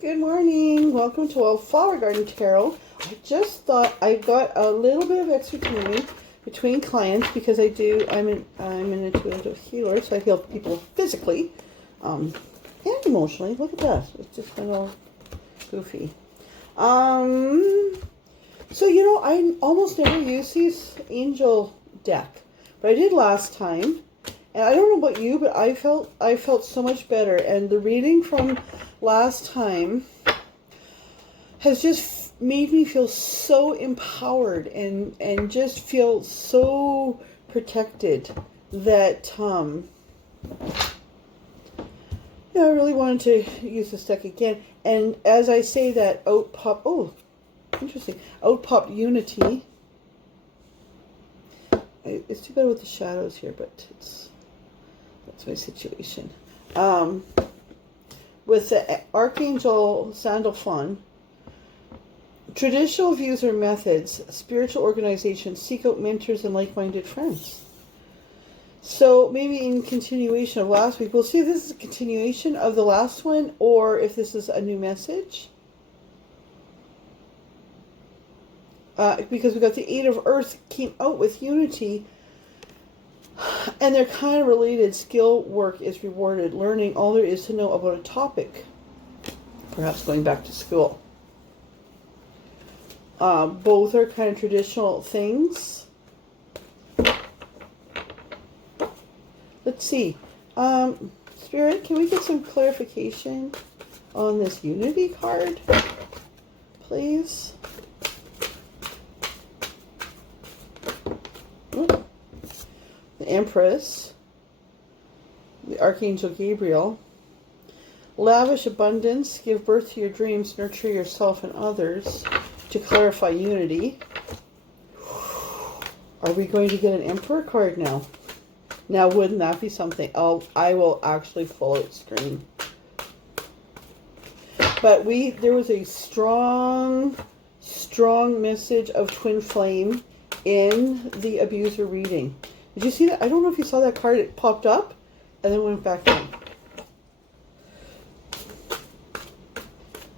Good morning. Welcome to Wild Flower Garden Tarot. I just thought I got a little bit of extra time between clients because I'm an intuitive healer, so I heal people physically and emotionally. Look at that. It's just kind of goofy. So I almost never use these angel deck, but I did last time. And I don't know about you, but I felt so much better. And the reading from last time has just made me feel so empowered and just feel so protected that I really wanted to use this deck again. And as I say that, out popped Unity. It's too bad with the shadows here, but that's my situation. With the Archangel Sandalphon, traditional views or methods, spiritual organizations seek out mentors and like-minded friends. So maybe in continuation of last week, we'll see if this is a continuation of the last one or if this is a new message. Because we got the Eight of Earth came out with Unity, and they're kind of related. Skill work is rewarded. Learning all there is to know about a topic. Perhaps going back to school. Both are kind of traditional things. Let's see. Spirit, can we get some clarification on this Unity card? Please. The Empress, the Archangel Gabriel, lavish abundance, give birth to your dreams, nurture yourself and others, to clarify unity. Are we going to get an Emperor card now? Now, wouldn't that be something? I will actually pull out screen. But there was a strong message of twin flame in the abuser reading. Did you see that? I don't know if you saw that card. It popped up and then went back in.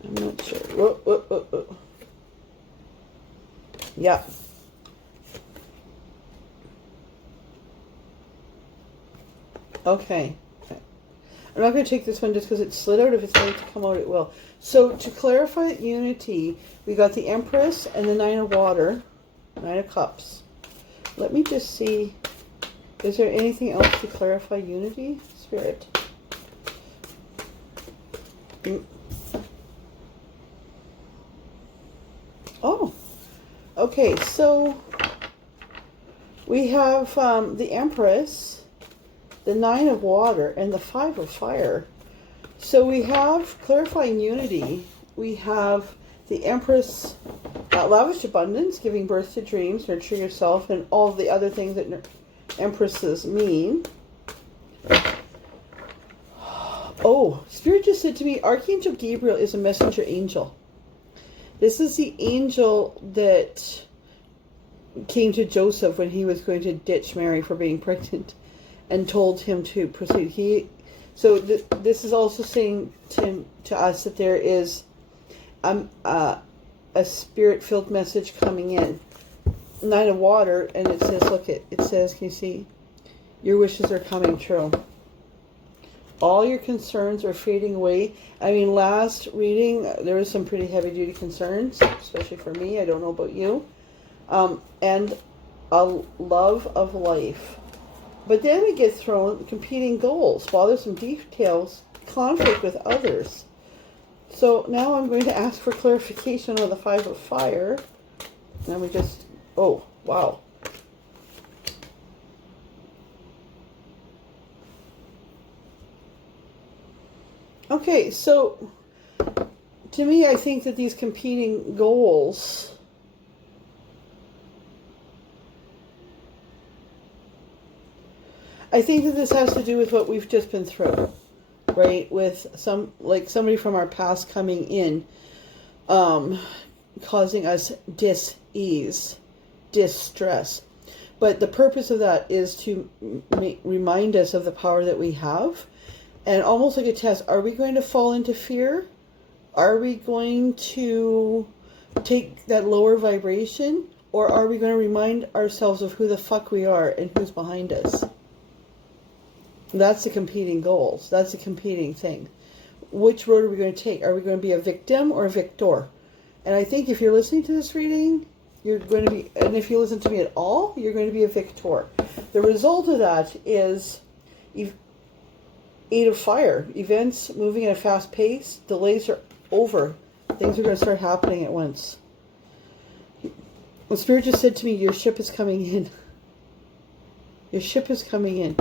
I'm not sure. Whoa. Yeah. Okay. I'm not going to take this one just because it slid out. If it's ready to come out, it will. So to clarify Unity, we got the Empress and the Nine of Water, Nine of Cups. Let me just see. Is there anything else to clarify Unity, Spirit? Oh, okay. So we have the Empress, the Nine of Water, and the Five of Fire. So we have clarifying unity. We have the Empress, lavish abundance, giving birth to dreams, nurture yourself, and all of the other things that Empresses mean. Oh, Spirit just said to me, Archangel Gabriel is a messenger angel. This is the angel that came to Joseph when he was going to ditch Mary for being pregnant and told him to proceed. This is also saying to us that there is a spirit-filled message coming in. Nine of Water, and it says, look, it says, can you see? Your wishes are coming true. All your concerns are fading away. I mean, last reading, there was some pretty heavy-duty concerns, especially for me. I don't know about you. And a love of life. But then we get thrown competing goals, bothersome details, conflict with others. So now I'm going to ask for clarification on the Five of Fire. Then we just, oh, wow. Okay, so to me, I think that these competing goals I think that this has to do with what we've just been through, right? With somebody from our past coming in, causing us dis-ease, distress. But the purpose of that is to remind us of the power that we have. And almost like a test, are we going to fall into fear? Are we going to take that lower vibration, or are we going to remind ourselves of who the fuck we are and who's behind us? That's the competing goals. That's the competing thing. Which road are we going to take? Are we going to be a victim or a victor? And I think if you're listening to this reading, you're going to be, and if you listen to me at all, you're going to be a victor. The result of that is Eight of Fire. Events moving at a fast pace. Delays are over. Things are going to start happening at once. The Spirit just said to me, your ship is coming in. Your ship is coming in.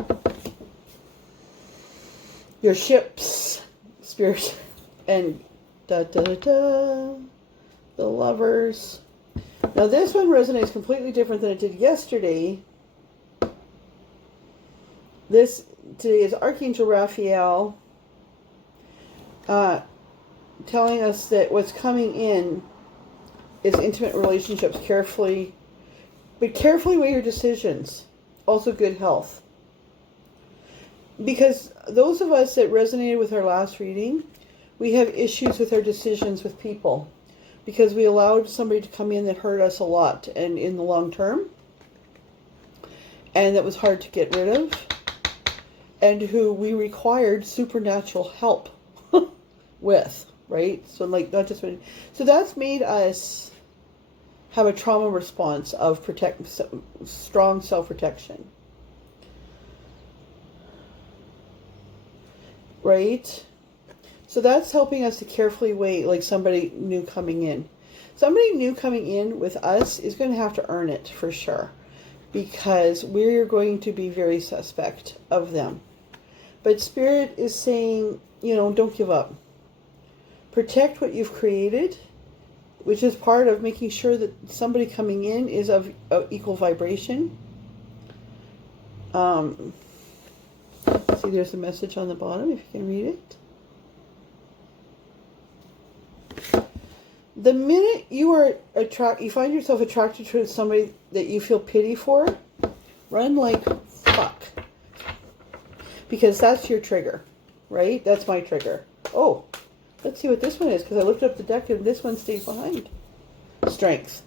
Your ships, Spirit. And da da da da. The Lovers. Now this one resonates completely different than it did yesterday. This today is Archangel Raphael telling us that what's coming in is intimate relationships. Carefully weigh your decisions. Also good health. Because those of us that resonated with our last reading, we have issues with our decisions with people. Because we allowed somebody to come in that hurt us a lot and in the long term. And that was hard to get rid of. And who we required supernatural help with, right? So like not just when, so that's made us have a trauma response of strong self-protection. Right? So that's helping us to carefully weigh, like somebody new coming in. Somebody new coming in with us is going to have to earn it for sure. Because we're going to be very suspect of them. But Spirit is saying, you know, don't give up. Protect what you've created, which is part of making sure that somebody coming in is of equal vibration. See, there's a message on the bottom, if you can read it. The minute you find yourself attracted to somebody that you feel pity for, run like fuck. Because that's your trigger, right? That's my trigger. Oh, let's see what this one is, because I looked up the deck and this one stayed behind. Strength.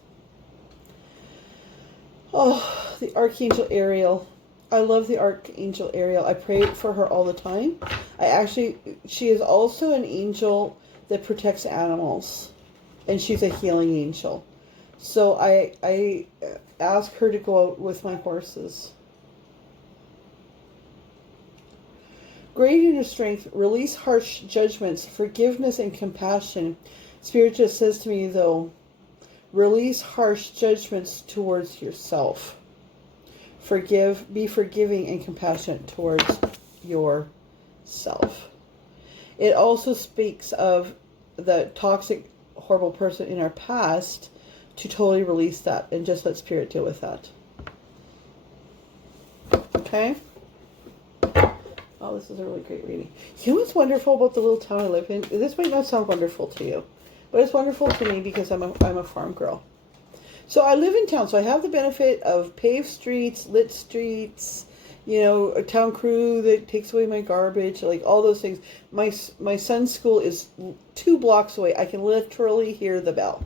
Oh, the Archangel Ariel. I love the Archangel Ariel. I pray for her all the time. She is also an angel that protects animals. And she's a healing angel. So I ask her to go out with my horses. Great inner strength, release harsh judgments, forgiveness and compassion. Spirit just says to me though, release harsh judgments towards yourself. Be forgiving and compassionate towards yourself. It also speaks of the toxic, horrible person in our past, to totally release that and just let Spirit deal with that. Okay? Oh, this is a really great reading. You know what's wonderful about the little town I live in? This might not sound wonderful to you, but it's wonderful to me because I'm a farm girl. So I live in town, so I have the benefit of paved streets, lit streets, you know, a town crew that takes away my garbage, like all those things. My son's school is 2 blocks away. I can literally hear the bell.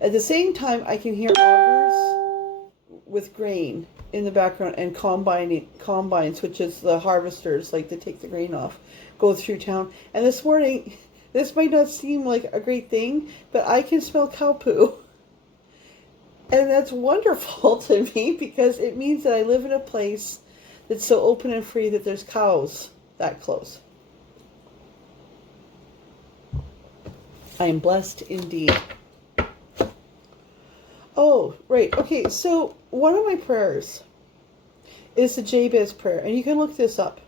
At the same time, I can hear augers with grain in the background and combines, which is the harvesters, like to take the grain off, go through town. And this morning, this might not seem like a great thing, but I can smell cow poo. And that's wonderful to me because it means that I live in a place that's so open and free that there's cows that close. I am blessed indeed. Oh, right. Okay, so one of my prayers is the Jabez prayer, and you can look this up.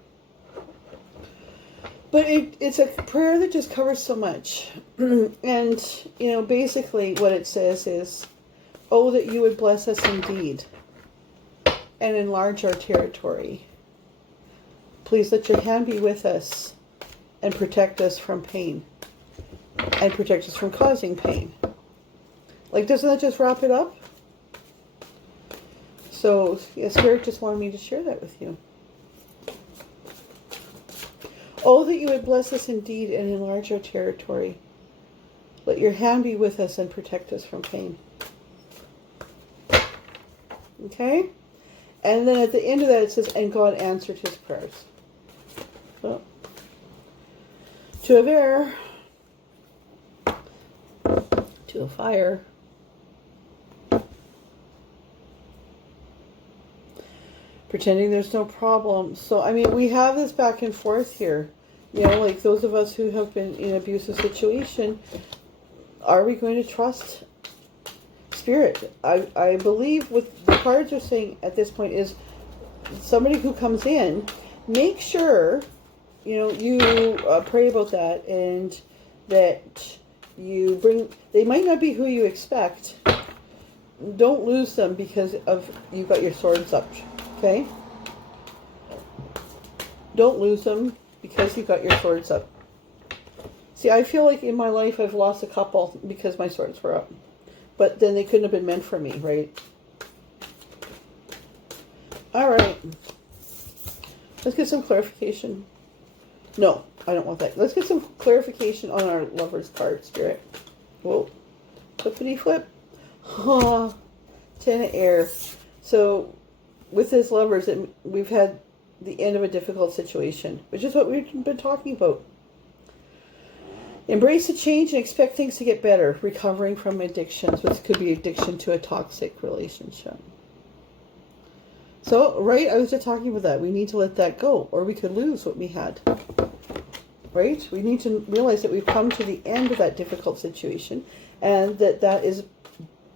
But it's a prayer that just covers so much. And, you know, basically what it says is, oh, that you would bless us indeed and enlarge our territory. Please let your hand be with us and protect us from pain and protect us from causing pain. Like, doesn't that just wrap it up? So, yeah, Spirit just wanted me to share that with you. Oh, that you would bless us indeed and enlarge our territory. Let your hand be with us and protect us from pain. Okay? And then at the end of that it says, and God answered his prayers. So, two of air, two of fire, pretending there's no problem. So, I mean, we have this back and forth here. You know, like those of us who have been in an abusive situation, are we going to trust Spirit? I believe what the cards are saying at this point is somebody who comes in, make sure, you know, you pray about that, and that you bring, they might not be who you expect. Don't lose them because of you got your swords up, okay? Don't lose them because you got your swords up. See, I feel like in my life I've lost a couple because my swords were up. But then they couldn't have been meant for me, right? All right. Let's get some clarification. No, I don't want that. Let's get some clarification on our Lover's card, Spirit. Whoa. Flippity flip. Huh. 10 of air. So, with this Lovers, we've had the end of a difficult situation, which is what we've been talking about. Embrace the change and expect things to get better. Recovering from addictions, which could be addiction to a toxic relationship. So, right, I was just talking about that. We need to let that go, or we could lose what we had. Right? We need to realize that we've come to the end of that difficult situation, and that is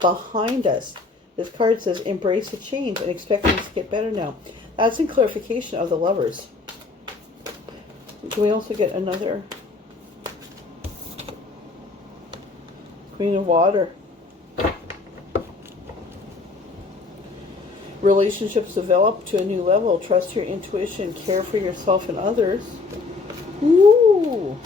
behind us. This card says, embrace the change and expect things to get better now. That's in clarification of the Lovers. Can we also get another Queen of Water? Relationships develop to a new level. Trust your intuition. Care for yourself and others. Ooh.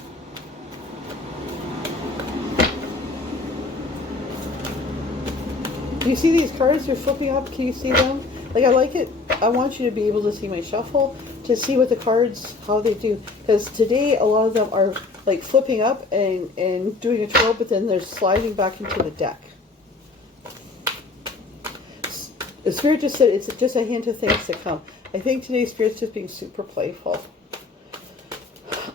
Do you see these cards are flipping up? Can you see them? Like, I like it. I want you to be able to see my shuffle, to see what the cards, how they do. Because today, a lot of them are like flipping up and doing a twirl, but then they're sliding back into the deck. The Spirit just said it's just a hint of things to come. I think today's Spirit's just being super playful.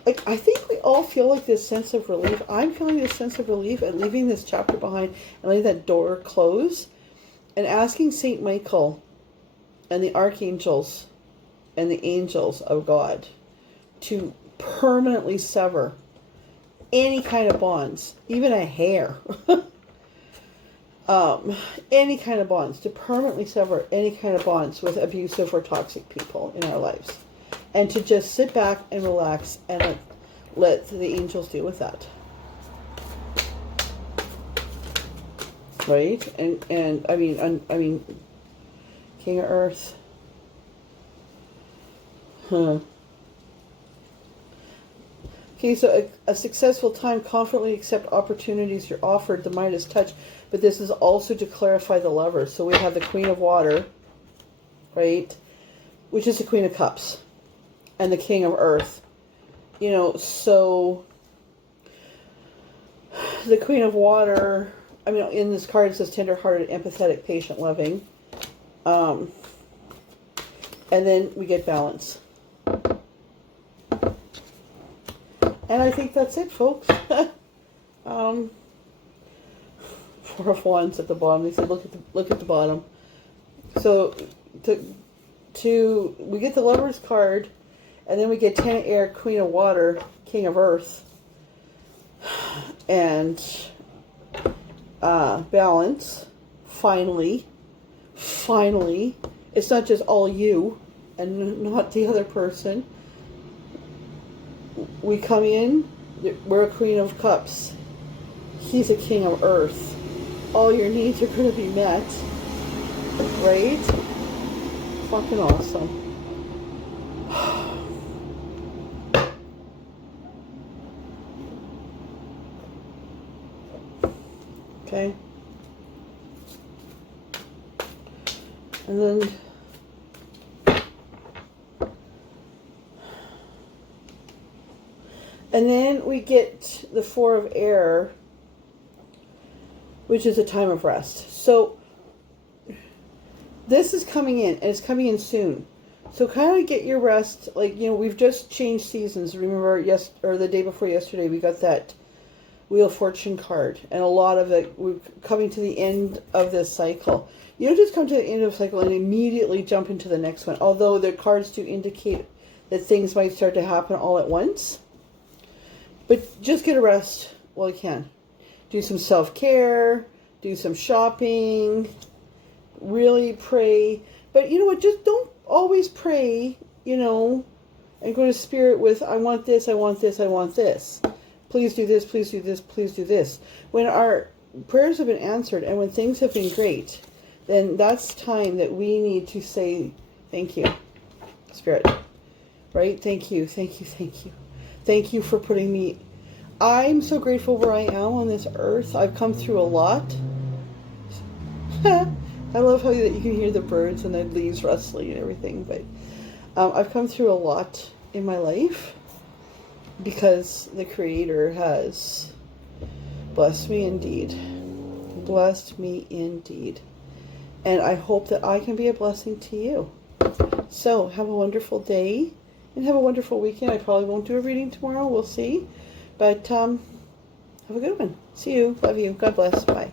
Like, I think we all feel like this sense of relief. I'm feeling this sense of relief at leaving this chapter behind and letting that door close and asking Saint Michael and the archangels and the angels of God to permanently sever any kind of bonds, even a hair. Any kind of bonds, to permanently sever any kind of bonds with abusive or toxic people in our lives. And to just sit back and relax and let the angels deal with that. Right? And I mean, King of Earth. Huh. Okay, so a successful time, confidently accept opportunities you're offered, the Midas touch, but this is also to clarify the Lovers. So we have the Queen of Water, right, which is the Queen of Cups, and the King of Earth. You know, so the Queen of Water, I mean, in this card it says tender-hearted, empathetic, patient, loving. And then we get balance. And I think that's it, folks. 4 of Wands at the bottom. They said, look at the bottom. So we get the Lovers card, and then we get 10 of Air, Queen of Water, King of Earth, and balance. Finally, it's not just all you and not the other person. We come in, we're a Queen of Cups. He's a King of Earth. All your needs are going to be met. Right? Fucking awesome. Okay. And then we get the 4 of Air, which is a time of rest. So this is coming in, and it's coming in soon. So kind of get your rest. Like, we've just changed seasons. Remember, the day before yesterday, we got that Wheel of Fortune card, and a lot of it, we're coming to the end of this cycle. You don't just come to the end of the cycle and immediately jump into the next one, although the cards do indicate that things might start to happen all at once. But just get a rest while you can. Do some self-care, do some shopping, really pray. But you know what, just don't always pray, and go to Spirit with, I want this, I want this, I want this. Please do this, please do this, please do this. When our prayers have been answered and when things have been great, then that's time that we need to say, thank you, Spirit. Right? Thank you, thank you, thank you. Thank you for putting me. I'm so grateful where I am on this earth. I've come through a lot. I love how you can hear the birds and the leaves rustling and everything. But I've come through a lot in my life because the Creator has blessed me indeed. Blessed me indeed. And I hope that I can be a blessing to you. So have a wonderful day and have a wonderful weekend. I probably won't do a reading tomorrow. We'll see. But have a good one. See you. Love you. God bless. Bye.